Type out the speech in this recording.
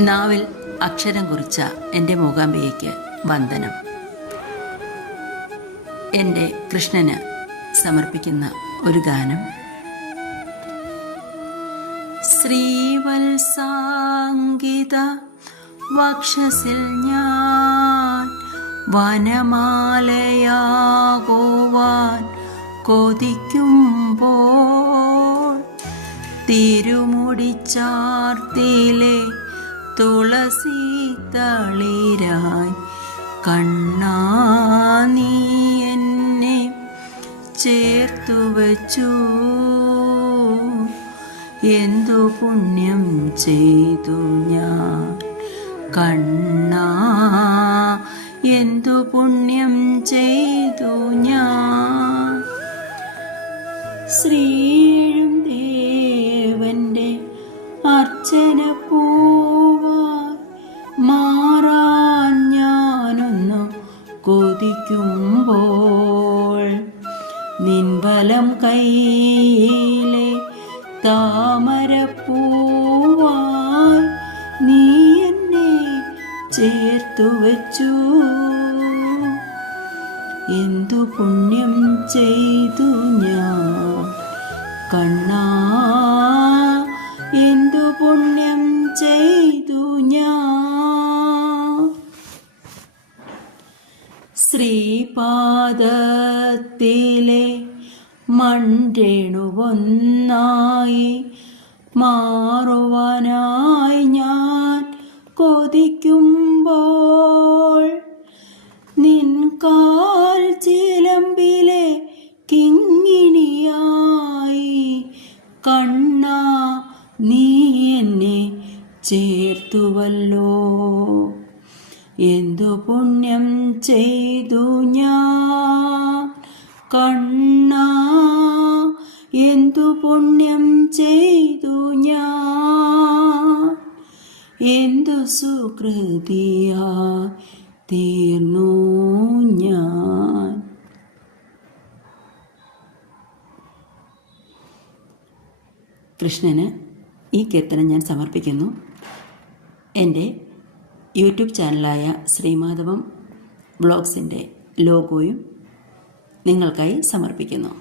നാവിൽ അക്ഷരം കുറിച്ച എൻ്റെ മൂകാംബികയ്ക്ക് വന്ദനം. എൻ്റെ കൃഷ്ണന് സമർപ്പിക്കുന്ന ഒരു ഗാനം. ശ്രീവത്സാംഗിത വക്ഷസിൽ ഞാൻ വനമാലയാകുവാൻ കൊതിക്കുമ്പോൾ തിരുമുടിച്ചാർത്തിലെ തുളസി തളിരായി കണ്ണാ നീ എന്നെ ചേർത്തു വച്ചു. എന്തു പുണ്യം ചെയ്തു ഞാൻ കണ്ണാ, എന്തു പുണ്യം ചെയ്തു ഞാൻ. ശ്രീഴും ദേവന്റെ അർച്ചന പൂവായി മാറാൻ ഞാനൊന്നു കൊതിക്കുമ്പോൾ നിൻവലം കൈയിലെ താമരപ്പൂവായി നീ എന്നെ ചേർത്തു വച്ചു. എന്തു പുണ്യം ചെയ്തു ഞാൻ കണ്ണാ, എന്തു പുണ്യം ചെയ്തു ഞാൻ. ശ്രീപാദത്തിലെ മൺരേണുവൊന്നായി മാറുവാനായി ഞാൻ കൊതിക്കുമ്പോൾ നിൻ കാൽ ചിലമ്പിലെ കിങ്ങിണിയായി കണ്ണാ നീ എന്നെ ചേർത്തുവല്ലോ. എന്തു പുണ്യം ചെയ്തു ഞാൻ കണ്ണാ, എന്തു പുണ്യം ചെയ്തു ഞാൻ. എന്തു സുകൃതിയായി തീർന്നു ഞാൻ. കൃഷ്ണന് ഈ കീർത്തനം ഞാൻ സമർപ്പിക്കുന്നു. എൻ്റെ യൂട്യൂബ് ചാനലായ ശ്രീമാധവം വ്ളോഗ്സിൻ്റെ ലോഗോയും നിങ്ങൾക്കായി സമർപ്പിക്കുന്നു.